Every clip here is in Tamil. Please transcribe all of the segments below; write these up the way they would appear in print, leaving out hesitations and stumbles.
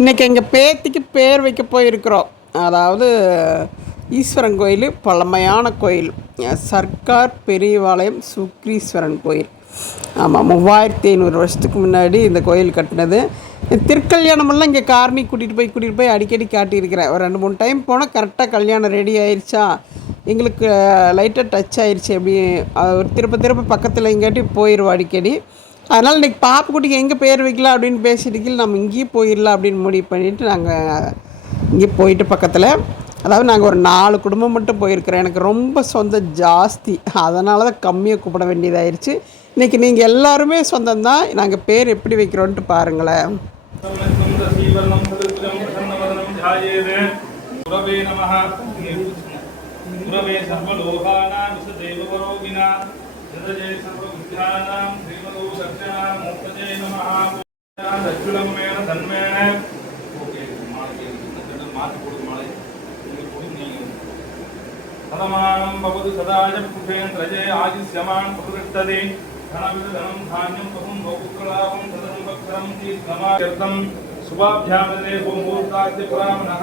இன்றைக்கி எங்கள் பேத்திக்கு பேர் வைக்க போயிருக்கிறோம். அதாவது ஈஸ்வரன் கோயில், பழமையான கோயில், சர்க்கார் பெரியபாளையம் சுக்ரீஸ்வரன் கோயில். ஆமாம், 3500 வருஷத்துக்கு முன்னாடி இந்த கோயில் கட்டினது. திருக்கல்யாணமெல்லாம் இங்கே கார்னி கூட்டிகிட்டு போய் அடிக்கடி காட்டியிருக்கிறேன். ஒரு 2-3 டைம் போனால் கரெக்டாக கல்யாணம் ரெடி ஆயிடுச்சா, எங்களுக்கு லைட்டாக டச் ஆயிடுச்சு. அப்படி ஒரு திருப்ப பக்கத்தில் எங்கேயாட்டி போயிடுவோம் அடிக்கடி. அதனால் இன்றைக்கி பாப்புக்குட்டிக்கு எங்கே பேர் வைக்கலாம் அப்படின்னு பேசிட்டு நம்ம இங்கேயும் போயிடலாம் அப்படின்னு முடிவு பண்ணிவிட்டு நாங்கள் இங்கே போயிட்டு பக்கத்தில், அதாவது நாங்கள் ஒரு 4 குடும்பம் மட்டும் போயிருக்கிறோம். எனக்கு ரொம்ப சொந்தம் ஜாஸ்தி, அதனால தான் கம்மியாக கூப்பிட வேண்டியதாகிடுச்சு. இன்றைக்கி நீங்கள் எல்லாருமே சொந்தம்தான். நாங்கள் பேர் எப்படி வைக்கிறோன்ட்டு பாருங்களேன். சதமானம் பவது சதாயம் குபேந்திரஜே ஆயுஷ்யமான் பிரதிஷ்டதே தனவிதனம் தானியம் பகும் பகுக்களாவும் சதனம் பக்ரம் தீர்த்தமார்த்தம் சுபாபியாமதே பூமூர்த்தாத்ய பிராமணஹ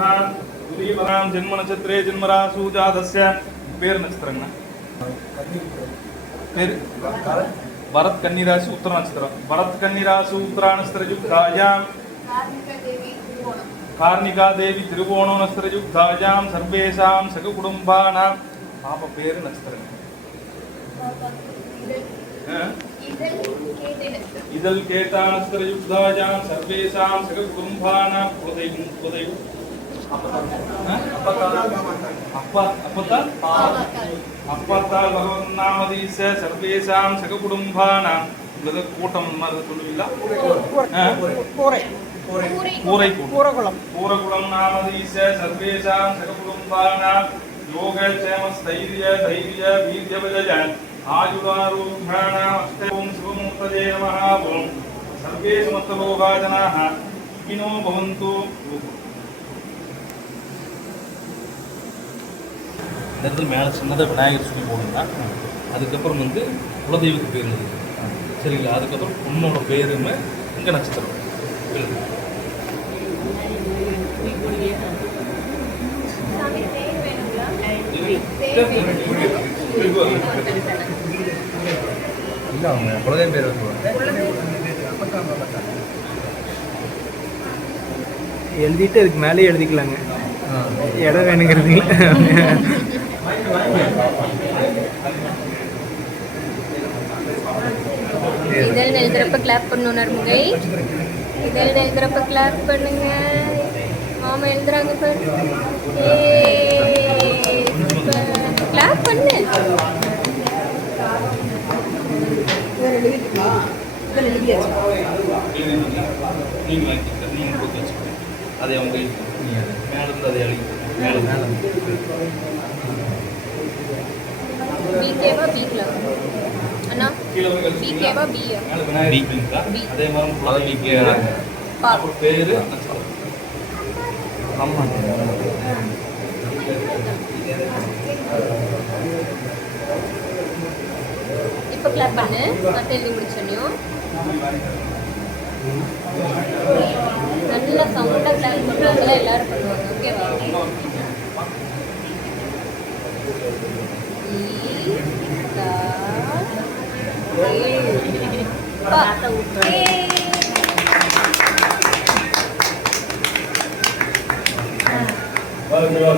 உதீபராம் ஜன்ம நட்சத்திரே ஜன்மராசு ஜாதஸ்ய பேர் நட்சத்திரங்க பேர் பரத் கன்னிராசி உத்தர நட்சத்திரம். பரத் கன்னிராசி உத்தரா நட்சத்திரயுக்தாயாம் कार्णिका देवी तिरुवोणो नस्त्रयुक्तायां सर्वेषां सकुटुम्बानां पाप पेरु नक्षत्रं इदल केता नस्त्रयुक्तायां सर्वेषां सकुटुम्बानां कुलदैव அப்பத்தா பகவன்னாமதீச சர்வேஷாம் சகுடும்பானாம் கூட்டம் சொல்லுவீங்களா? पूरकुलं नामधीश सर्वेषां सककुटुम्बानां योगक्षेमस्थैर्य धैर्य वीर्यविजय आयुरारोग्याणाम् अष्टों शिवमूर्तये नमः. ओं सर्वे समस्तलोकाजनाः सुखिनो भवन्तु. இந்த இடத்துல மேலே சின்னதாக விநாயகர் சொல்லி போடுங்க. அதுக்கப்புறம் வந்து குலதெய்வத்துக்கு பேர் சரிங்களா. அதுக்கப்புறம் பொண்ணோட பேருமே இங்கே நட்சத்திரம் இல்லை அவங்க குலதெய்வம் பேர் எழுதிட்டு அதுக்கு மேலே எழுதிக்கலாங்க. இடம் வேணுங்கிறது இதழ் எழுதுறப்ப கிளாப் பண்ணணும். நர்முகை இதழ் எழுதுறப்ப கிளாப் பண்ணுங்க. மாமா எழுதுறாங்க பாரு. கிளாப் பண்ணு. அதை அவங்க மேலிருந்து அதை அழி மேலே மேலே பிகேவா பிங்களா அண்ணா? பிகேவா பியா? அதே மாதிரி பிகே அப்புறம் பேரு ஆமாம். இப்போ கிளாப் பண்ணு. மற்ற எழுதி முடிச்சோம். நல்லா சவுண்டாக கிளாப் பண்ணுறாங்களா எல்லாரும் பண்ணுவாங்க. ஓகேவா? குழந்தைய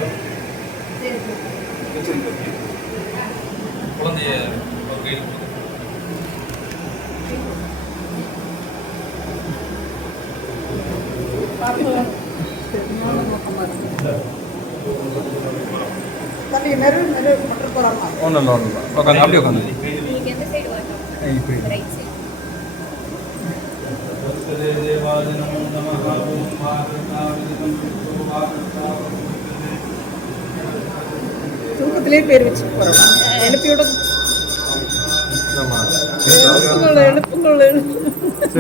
ஒன்றும் உட்காந்து அப்படியே உட்காந்து தூக்கத்திலே பேர் வச்சு போகிறோம். எழுப்பியோட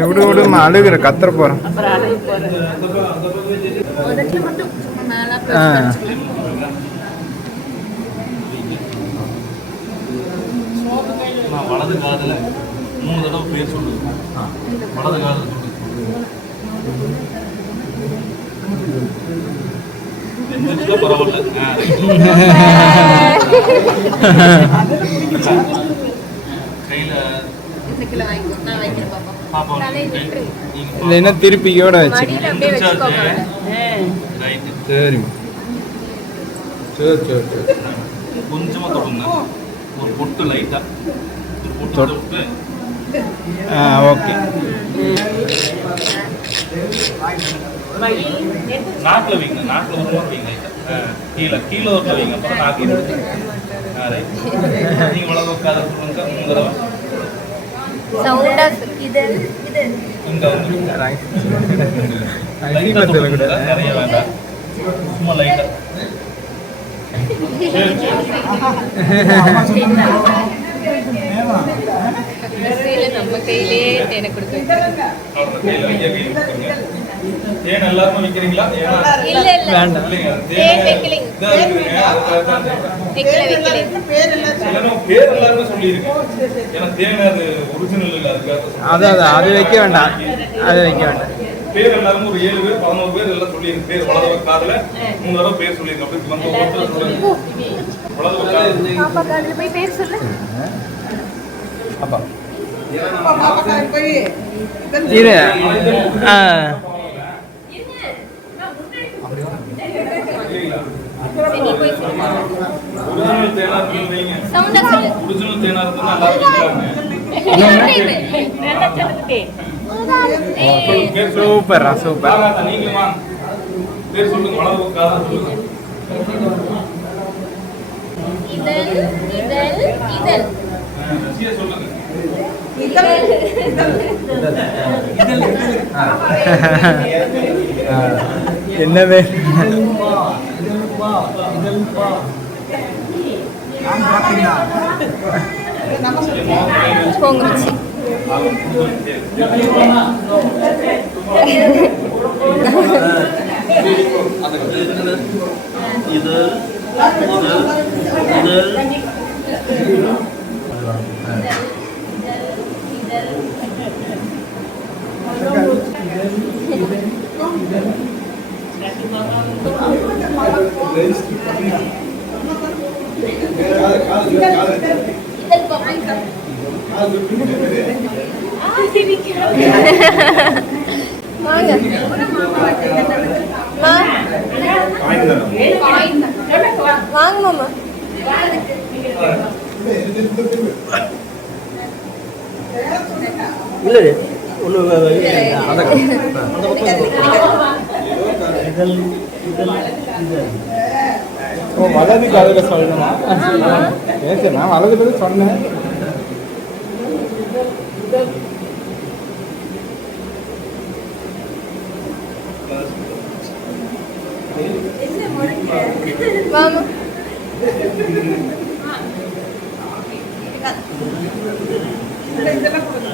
விடு விடுமா, அழுகிற கத்துற போகிறோம். வலது காதில் 3 தடவை பேர் சொல்லுங்க. வலது காதில் சொல்லுங்க. எந்திரிச்சா பரவாயில்ல. கையில் இந்த வாங்கிக்கோ, நான் வைக்கிறேன் பாப்பா. பாப்பா தலை விட்டுரு. இல்லைன்னா திருப்பியோட வச்சு. மடியில அப்படியே வச்சுக்கோங்க. ரைட்டு. சரிம்மா. சரி சரி சரி. கொஞ்சமாக தொடுங்க. ஒரு பொட்டு லைட்டாக ஒரு பொட்டு தொட்டு ஓகே. நாக்கில் வைங்க. நாக்கில் ஒரு மாதிரி வைங்க லைட்டாக. கீழே கீழே ஒரு வைங்க. அப்புறம் நாக்கில் ரைட். நீங்கள் வளர உட்காத சொல்லுங்க 3 தடவை. சவுண்டா இதழ் இதழ் இங்கே வந்து ஐசிமா சொல்லக்கூடாது. நிறைய வேண்டாம். சும்மா லைட்டாக. கடைசியில நம்ம கையிலே தேனை கொடுத்து கையில் வைக்க கையில் கொடுத்துருங்க. தேன் எல்லாருமே வைக்கிறீங்களா? இல்ல இல்ல வேண்டாம். இல்லைங்க. தேன் வைக்கலைங்க. இதான் இருக்குதுங்க. அதுக்காக தான் வைக்கல வைக்கலைங்க. இல்லைன்னா பேர் எல்லாருமே சொல்லியிருக்கேன். ஏன்னா தேன் அது ஒரிஜினல் இல்லை. அதுக்காக அதான் அது வைக்க வேண்டாம். அது வைக்க வேண்டாம். பேர் எல்லாரும் ஒரு 7 பேர் 11 பேர் எல்லாம் சொல்லியிருக்கு. பேர் வலது காதுல 3 தடவை பேர் சொல்லியிருக்கு. அப்படி வந்து ஒருத்தர் சொல்லுங்க. வலது காது பாப்பா காதுல போய் பேர் சொல்லு. அப்பா போய் இரு. சரி நீ போய் சொல்லு. ஒரிஜினல் தேனா இருக்குன்னு வைங்க. சவுண்டா சொல்லு. ஒரிஜினல் தேனா இருக்குன்னா எல்லாரும் கேட்கறாங்க. சூப்பரா சூப்பர். நீங்களும் வாங்க. பேர் சொல்லுங்க. வலது காது சொல்லுங்க. இதழ் இதழ் இதழ் ரசியா சொல்லுங்க. என்ன வேணும்? பொங்குச்சு. வாங்க வாங்க மாமா. இல்லை ஒன்று அந்த ஓ வலது காதுல சொல்லணுமா? ஏன் நான் வலது காது சொன்னேன். வாமா. இதெல்லாம் கொடுங்க.